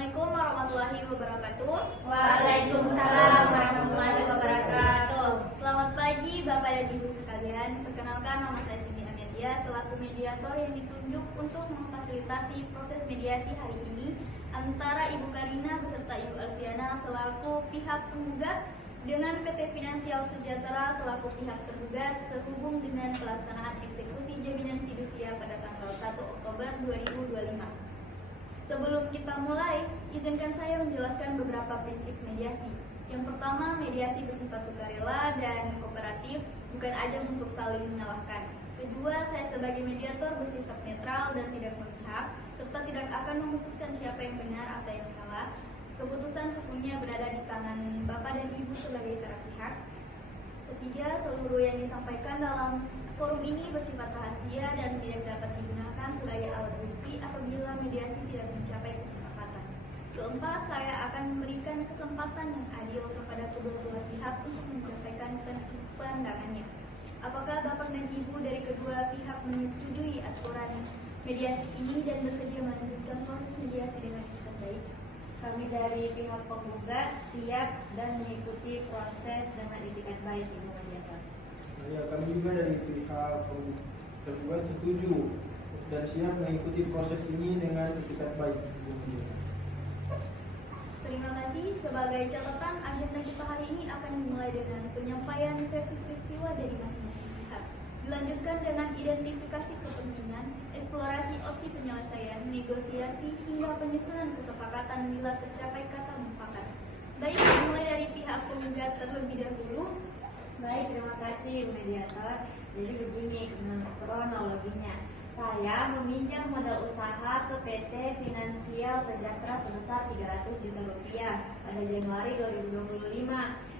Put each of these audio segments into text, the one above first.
Assalamualaikum warahmatullahi wabarakatuh. Waalaikumsalam warahmatullahi wabarakatuh. Selamat pagi Bapak dan Ibu sekalian. Perkenalkan, nama saya Cindy Amelia selaku mediator yang ditunjuk untuk memfasilitasi proses mediasi hari ini antara Ibu Karina beserta Ibu Alfiana selaku pihak penggugat dengan PT Finansial Sejahtera selaku pihak tergugat sehubung dengan pelaksanaan eksekusi jaminan fidusia pada tanggal 1 Oktober 2025. Sebelum kita mulai, izinkan saya menjelaskan beberapa prinsip mediasi. Yang pertama, mediasi bersifat sukarela dan kooperatif, bukan ajang untuk saling menyalahkan. Kedua, saya sebagai mediator bersifat netral dan tidak berpihak, serta tidak akan memutuskan siapa yang benar atau yang salah. Keputusan sepenuhnya berada di tangan Bapak dan Ibu sebagai para pihak. Ketiga, seluruh yang disampaikan dalam forum ini bersifat rahasia dan tidak dapat digunakan sebagai alat bukti apabila mediasi tidak mencapai kesepakatan. Keempat, saya akan memberikan kesempatan yang adil kepada kedua belah pihak untuk menyampaikan pandangannya. Apakah Bapak dan Ibu dari kedua pihak menyetujui aturan mediasi ini dan bersedia melanjutkan proses mediasi dengan itikat baik? Kami dari pihak penggugat siap dan mengikuti proses dengan itikat baik, Ibu mediator. Ya, kami juga dari pihak tergugat setuju dan siap mengikuti proses ini dengan itikat baik. Terima kasih. Sebagai catatan, agenda kita hari ini akan dimulai dengan penyampaian versi peristiwa dari masing-masing pihak. Dilanjutkan dengan identifikasi kepentingan, eksplorasi opsi penyelesaian, negosiasi, hingga penyusunan kesepakatan bila tercapai kata mufakat. Baik, dimulai dari pihak penggugat terlebih dahulu. Baik, terima kasih Ibu mediator. Jadi begini kronologinya. Saya meminjam modal usaha ke PT Finansial Sejahtera sebesar 300 juta rupiah pada Januari 2025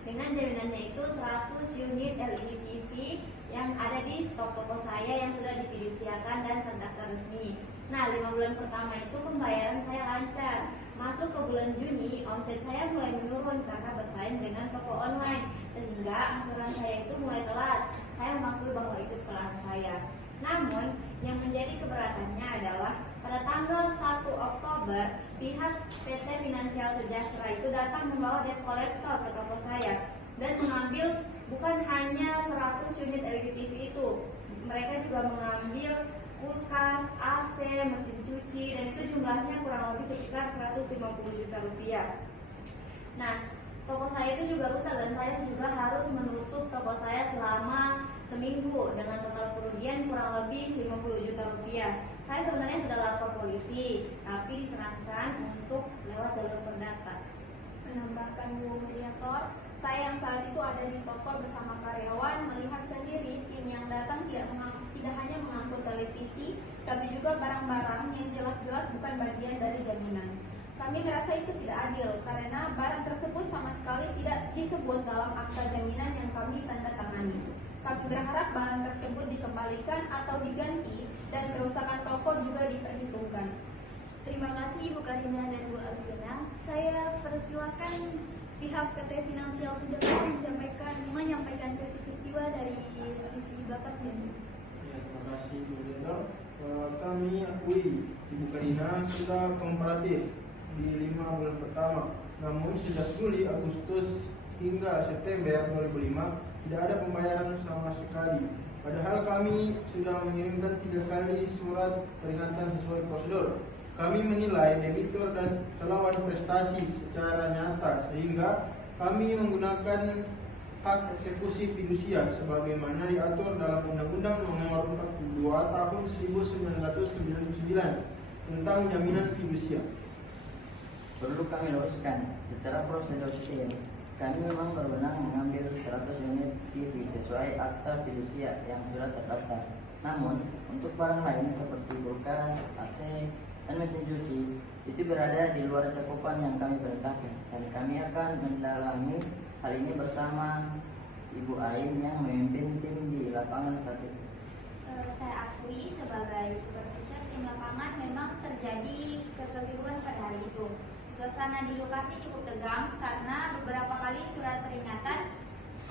dengan jaminannya itu 100 unit LED TV yang ada di stok toko saya yang sudah difidusiakan dan terdaftar resmi. Nah, 5 bulan pertama itu pembayaran saya lancar. Masuk ke bulan Juni, omset saya mulai menurun karena bersaing dengan toko online, sehingga angsuran saya itu mulai telat. Saya mengakui bahwa itu kesalahan saya. Namun, yang menjadi keberatannya adalah pada tanggal 1 Oktober, pihak PT Finansial Sejahtera itu datang membawa debt collector ke toko saya dan mengambil bukan hanya 100 unit LED TV itu. Mereka juga mengambil kulkas, AC, mesin cuci, dan itu jumlahnya kurang lebih sekitar 150 juta rupiah. Nah, toko saya itu juga rusak dan saya juga harus menutup toko saya selama seminggu dengan total kerugian kurang lebih 50 juta rupiah. Saya sebenarnya sudah lapor polisi, tapi diserahkan untuk lewat jalur perdata. Menambahkan Bu mediator, saya yang saat itu ada di toko bersama karyawan melihat sendiri tim yang datang tidak hanya mengangkut televisi, tapi juga barang-barang yang jelas-jelas bukan bagian dari jaminan. Kami merasa itu tidak adil karena barang tersebut sama sekali tidak disebut dalam akta jaminan yang kami tanda tangani. Kami berharap barang tersebut dikembalikan atau diganti dan kerusakan toko juga diperhitungkan. Terima kasih Ibu Karina dan Bu Alfiana. Saya persilakan pihak PT Finansial Sejahtera menyampaikan versi peristiwa dari sisi Bapak dan Ibu. Ya, terima kasih Bu Mediator. Kami akui Ibu Karina sudah kooperatif di 5 bulan pertama. Namun sejak Juli, Agustus hingga September 2005 tidak ada pembayaran sama sekali. Padahal kami sudah mengirimkan 3 kali surat peringatan sesuai prosedur. Kami menilai debitur dan telah prestasi secara nyata sehingga kami menggunakan hak eksekusi fidusia sebagaimana diatur dalam Undang-Undang Nomor 42 Tahun 1999 tentang jaminan fidusia. Perlu kami luruskan, secara prosedur tim, kami memang berwenang mengambil 100 unit TV sesuai akta fidusia yang sudah terdaftar. Namun, untuk barang lain seperti kulkas, AC, dan mesin cuci itu berada di luar cakupan yang kami perintahkan, dan kami akan mendalami hal ini bersama Ibu Ain yang memimpin tim di lapangan saat itu. Saya akui sebagai supervisor tim lapangan memang terjadi kekeliruan pada hari itu. Suasana di lokasi cukup tegang karena beberapa kali surat peringatan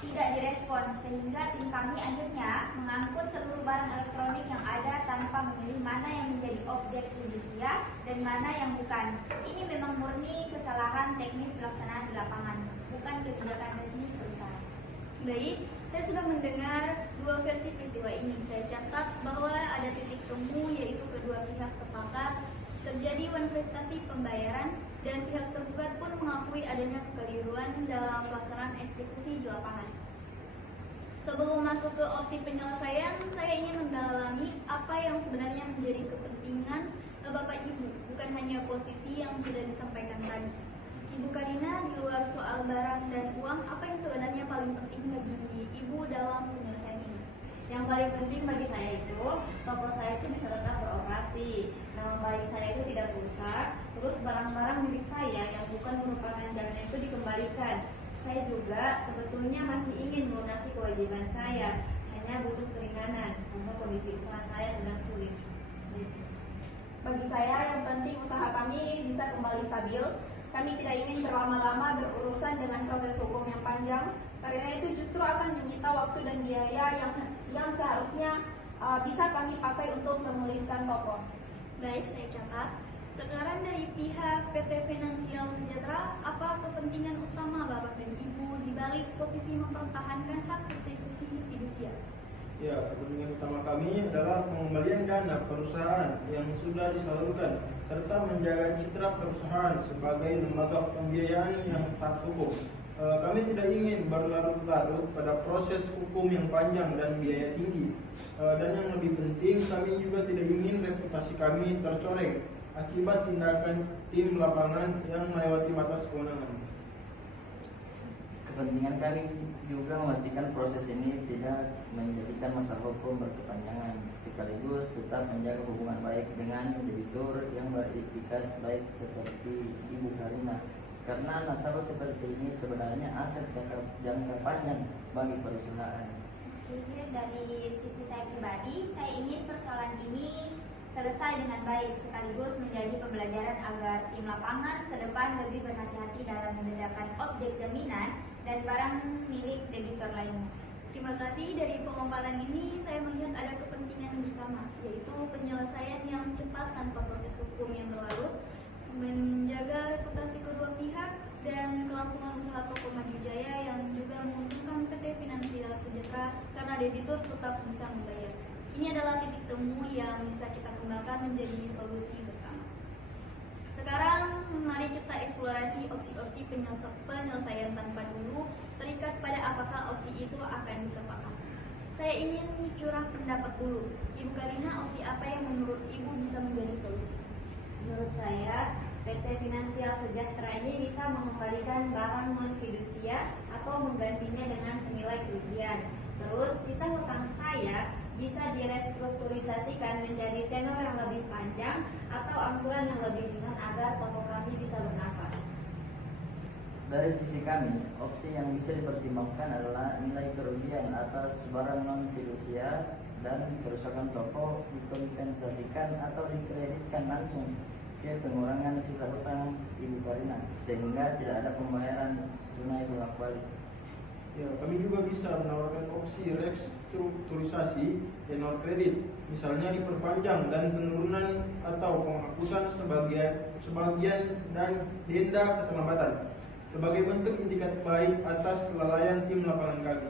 tidak direspon, sehingga tim kami akhirnya mengangkut seluruh barang elektronik yang ada tanpa memilih mana yang menjadi objek fidusia dan mana yang bukan. Ini memang murni teknis pelaksanaan di lapangan, bukan kebijakan resmi perusahaan. Baik, saya sudah mendengar dua versi peristiwa ini. Saya catat bahwa ada titik temu, yaitu kedua pihak sepakat terjadi manifestasi pembayaran dan pihak tergugat pun mengakui adanya kekeliruan dalam pelaksanaan eksekusi di lapangan. Sebelum masuk ke opsi penyelesaian, saya ingin mendalami apa yang sebenarnya menjadi kepentingan Bapak Ibu, bukan hanya posisi yang sudah disampaikan tadi. Ibu Karina, di luar soal barang dan uang, apa yang sebenarnya paling penting bagi Ibu dalam penyelesaian ini? Yang paling penting bagi saya itu, toko saya itu bisa tetap beroperasi, nama baik saya itu tidak rusak, terus barang-barang milik saya yang bukan merupakan jaminan itu dikembalikan. Saya juga sebetulnya masih ingin melunasi kewajiban saya, hanya butuh keringanan karena kondisi usaha saya sedang sulit. Bagi saya yang penting usaha kami bisa kembali stabil. Kami tidak ingin berlama-lama berurusan dengan proses hukum yang panjang, karena itu justru akan menyita waktu dan biaya yang seharusnya bisa kami pakai untuk memulihkan toko. Baik, saya catat. Sekarang dari pihak PT Finansial Sejahtera, apa kepentingan utama Bapak dan Ibu di balik posisi mempertahankan hak eksekusi fidusia? Ya, kepentingan utama kami adalah pengembalian dana perusahaan yang sudah disalurkan serta menjaga citra perusahaan sebagai lembaga pembiayaan yang taat hukum. Kami tidak ingin berlarut-larut pada proses hukum yang panjang dan biaya tinggi. Dan yang lebih penting, kami juga tidak ingin reputasi kami tercoreng akibat tindakan tim lapangan yang melewati batas kewenangan. Kepentingan kami juga memastikan proses ini tidak menjadikan masalah hukum berkepanjangan, sekaligus tetap menjaga hubungan baik dengan debitur yang beretikat baik seperti Ibu Karina. Karena nasabah seperti ini sebenarnya aset jangka panjang bagi perusahaan. Dari sisi saya pribadi, saya ingin persoalan ini selesai dengan baik, sekaligus menjadi pembelajaran agar tim lapangan ke depan lebih berhati-hati dalam membedakan objek jaminan dan barang milik debitur lainnya. Terima kasih. Dari pemaparan ini saya melihat ada kepentingan bersama, yaitu penyelesaian yang cepat tanpa proses hukum yang berlarut, menjaga reputasi kedua pihak, dan kelangsungan usaha toko Maju Jaya yang juga menguntungkan PT Finansial Sejahtera karena debitur tetap bisa membayar. Ini adalah titik temu yang bisa kita kembangkan menjadi solusi bersama. Sekarang mari kita eksplorasi opsi-opsi penyelesaian tanpa dulu terikat pada apakah opsi itu akan disepakati. Saya ingin curah pendapat dulu. Ibu Karina, opsi apa yang menurut Ibu bisa menjadi solusi? Menurut saya, PT Finansial Sejahtera ini bisa mengembalikan barang non fidusia atau menggantinya dengan senilai kerugian. Terus sisa hutang saya bisa direstrukturisasikan menjadi tenor yang lebih panjang atau angsuran yang lebih ringan agar toko kami bisa bernafas. Dari sisi kami, opsi yang bisa dipertimbangkan adalah nilai kerugian atas barang non fidusia dan kerusakan toko dikompensasikan atau dikreditkan langsung ke pengurangan sisa hutang Ibu Karina, sehingga tidak ada pembayaran tunai bolak-balik. Ya, kami juga bisa menawarkan opsi restrukturisasi tenor kredit, misalnya diperpanjang dan penurunan atau penghapusan sebagian dan denda keterlambatan sebagai bentuk indikat baik atas kelalaian tim lapangan kami.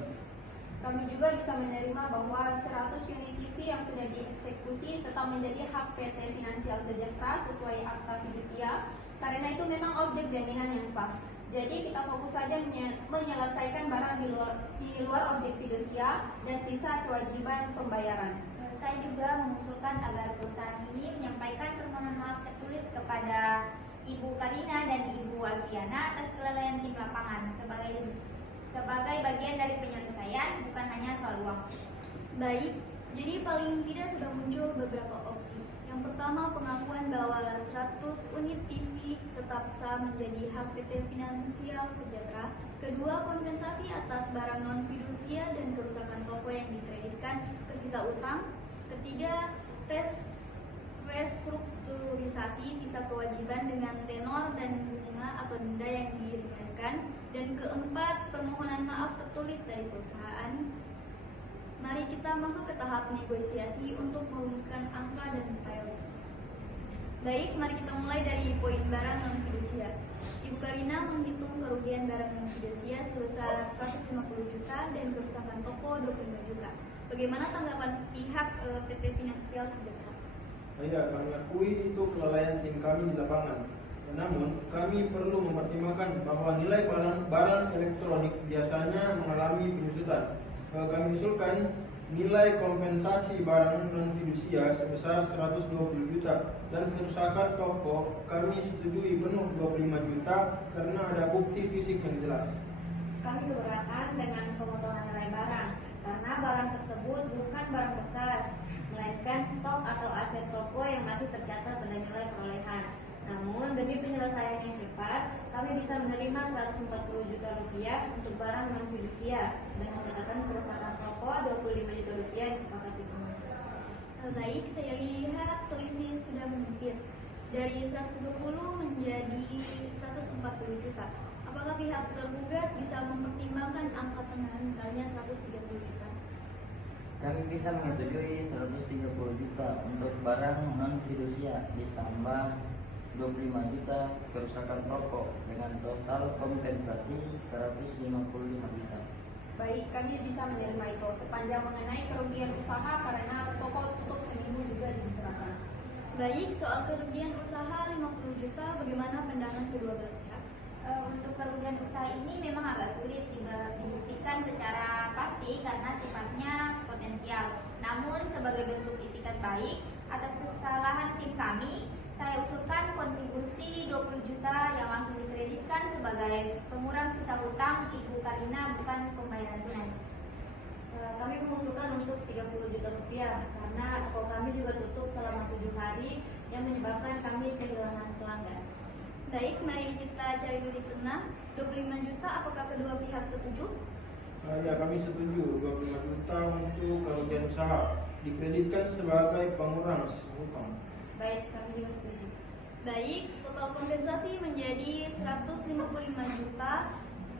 Kami juga bisa menerima bahwa 100 unit TV yang sudah dieksekusi tetap menjadi hak PT Finansial Sejahtera sesuai akta fidusia, karena itu memang objek jaminan yang sah. Jadi kita fokus saja menyelesaikan barang di luar objek fidusia dan sisa kewajiban pembayaran. Saya juga mengusulkan agar perusahaan ini menyampaikan permohonan maaf tertulis kepada Ibu Karina dan Ibu Alfiana atas kelalaian tim lapangan sebagai bagian dari penyelesaian, bukan hanya soal uang. Baik, jadi paling tidak sudah muncul beberapa opsi. Yang pertama, pengakuan bahwa 100 unit TV tetap sah menjadi hak PT Finansial Sejahtera. Kedua, kompensasi atas barang non fidusia dan kerusakan toko yang dikreditkan ke sisa utang. Ketiga, restrukturisasi sisa kewajiban dengan tenor dan bunga atau denda yang diringankan. Dan keempat, permohonan maaf tertulis dari perusahaan. Mari kita masuk ke tahap negosiasi untuk merumuskan angka dan detail. Baik, mari kita mulai dari poin barang non fidusia. Ibu Karina, kerugian barang non fidusia sebesar 150 juta dan kerusakan toko 25 juta. Bagaimana tanggapan pihak PT Finansial Sejahtera? Ya, kami akui itu kelalaian tim kami di lapangan. Namun, kami perlu mempertimbangkan bahwa nilai barang elektronik biasanya mengalami penyusutan. Kami usulkan nilai kompensasi barang non fidusia sebesar 120 juta dan kerusakan toko kami setujui penuh 25 juta karena ada bukti fisik yang jelas. Kami keberatan dengan pemotongan nilai barang karena barang tersebut bukan barang bekas, melainkan stok atau aset toko yang masih tercatat pada nilai perolehan. Namun demi penyelesaian yang cepat, kami bisa menerima 140 juta rupiah untuk barang non fidusia dengan catatan kerusakan toko 25 juta rupiah disepakati. Baik, saya lihat selisih sudah menipis dari 120 menjadi 140 juta. Apakah pihak tergugat bisa mempertimbangkan angka tengah, misalnya 130 juta? Kami bisa menyetujui 130 juta untuk barang non fidusia ditambah 25 juta kerusakan toko dengan total kompensasi 155 juta. Baik, kami bisa menerima itu sepanjang mengenai kerugian usaha karena toko tutup seminggu juga dibicarakan. Baik, soal kerugian usaha 50 juta, bagaimana pandangan kedua belah pihak? Untuk kerugian usaha ini memang agak sulit dibuktikan secara pasti karena sifatnya potensial. Namun sebagai bentuk itikat baik atas kesalahan tim kami, saya usulkan kontribusi 20 juta yang langsung dikreditkan sebagai pengurang sisa hutang Ibu Karina, bukan pembayaran tunai. Kami mengusulkan untuk 30 juta rupiah karena toko kami juga tutup selama 7 hari yang menyebabkan kami kehilangan pelanggan. Baik, mari kita cari titik tengah. 25 juta, apakah kedua pihak setuju? Ya, kami setuju 25 juta untuk kerugian usaha dikreditkan sebagai pengurang sisa hutang. Baik, kami juga setuju. Baik, total kompensasi menjadi 155 juta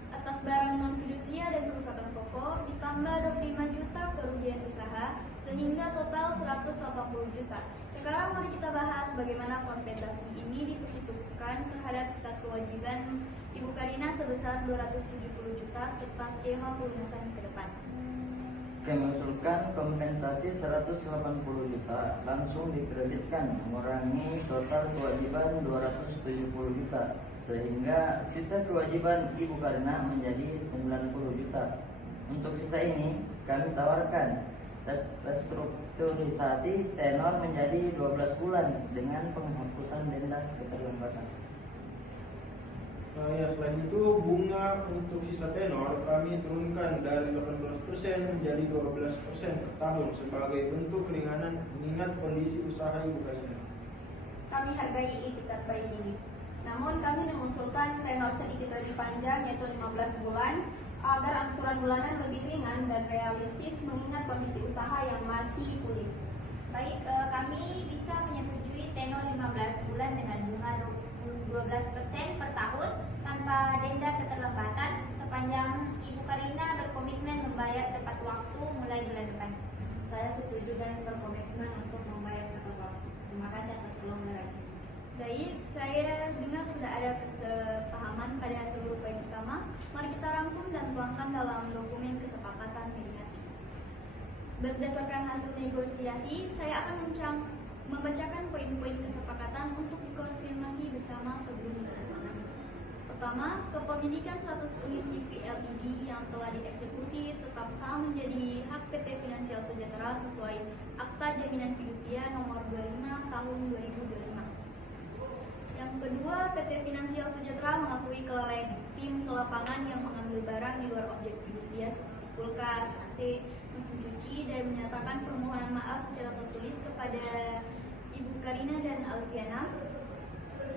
atas barang non fidusia dan kerusakan toko ditambah 25 juta kerugian usaha sehingga total 180 juta. Sekarang mari kita bahas bagaimana kompensasi ini diperhitungkan terhadap sisa kewajiban Ibu Karina sebesar 270 juta serta skema pelunasan ke depan. Kami usulkan kompensasi 180 juta langsung dikreditkan mengurangi total kewajiban 270 juta sehingga sisa kewajiban Ibu Karina menjadi 90 juta. Untuk sisa ini kami tawarkan restrukturisasi tenor menjadi 12 bulan dengan penghapusan denda keterlambatan. Ya, selain itu bunga untuk sisa tenor kami turunkan dari 18% menjadi 12% per tahun sebagai bentuk keringanan mengingat kondisi usaha Ibu Karina. Kami hargai itikat baik ini. Namun kami mengusulkan tenor sedikit lebih panjang yaitu 15 bulan agar angsuran bulanan lebih ringan dan realistis mengingat kondisi usaha yang masih pulih. Baik, kami bisa menyetujui tenor 15 bulan dengan bunga 12% per tahun tanpa denda keterlambatan sepanjang Ibu Karina berkomitmen membayar tepat waktu mulai bulan depan. Saya setuju dan berkomitmen untuk membayar tepat waktu. Terima kasih atas kelonggaran. Baik, saya dengar sudah ada kesepahaman pada seluruh poin utama. Mari kita rangkum dan tuangkan dalam dokumen kesepakatan mediasi. Berdasarkan hasil negosiasi, saya akan membacakan poin-poin kesepakatan untuk dikonfirmasi bersama sebelum ditandatangani. Pertama, kepemilikan 100 unit TV LED yang telah dieksekusi tetap sah menjadi hak PT Finansial Sejahtera sesuai Akta Jaminan Fidusia nomor 25 tahun 2025. Yang kedua, PT Finansial Sejahtera mengakui kelalaian tim ke lapangan yang mengambil barang di luar objek fidusia seperti kulkas, AC, mesin cuci dan menyatakan permohonan maaf secara tertulis kepada Ibu Karina dan Alfiana.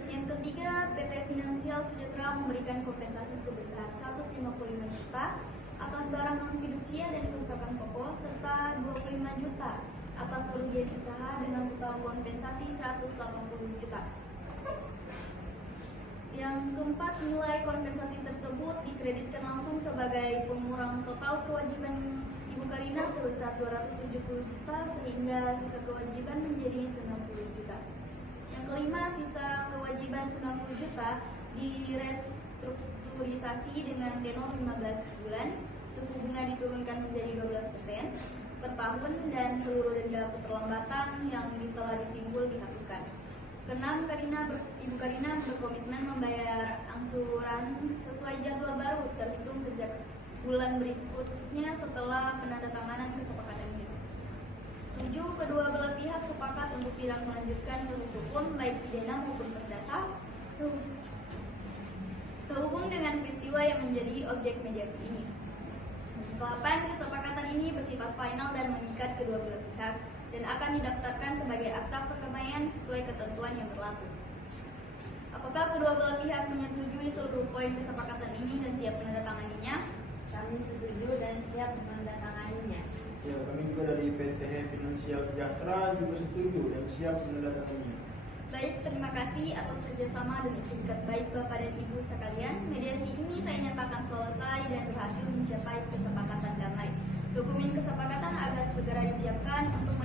Yang ketiga, PT Finansial Sejahtera memberikan kompensasi sebesar 155 juta atas barang non fidusia dan kerusakan toko serta 25 juta atas kerugian usaha dengan total kompensasi 180 juta. Yang keempat, nilai kompensasi tersebut dikreditkan langsung sebagai pengurang total kewajiban Ibu Karina sebesar 270 juta sehingga sisa kewajiban menjadi 90 juta. Yang kelima, sisa kewajiban 90 juta direstrukturisasi dengan tenor 15 bulan, suku bunga diturunkan menjadi 12% per tahun, dan seluruh denda keterlambatan yang telah ditimbul dihapuskan. Keenam, Ibu Karina berkomitmen membayar angsuran sesuai jadwal baru terhitung sejak bulan berikutnya setelah penandatanganan kesepakatan ini. 7. Kedua belah pihak sepakat untuk tidak melanjutkan proses hukum baik pidana maupun perdata sehubung dengan peristiwa yang menjadi objek mediasi ini. 8. Kesepakatan ini bersifat final dan mengikat kedua belah pihak dan akan didaftarkan sebagai akta perdamaian sesuai ketentuan yang berlaku. Apakah kedua belah pihak menyetujui seluruh poin kesepakatan ini dan siap menandatanganinya? Kami setuju dan siap menandatanganinya. Ya, kami juga dari PT Finansial Sejahtera juga setuju dan siap menandatanganinya. Baik, terima kasih atas kerjasama dan itikat baik Bapak dan Ibu sekalian. Mediasi ini saya nyatakan selesai dan berhasil mencapai kesepakatan damai. Dokumen kesepakatan agar segera disiapkan untuk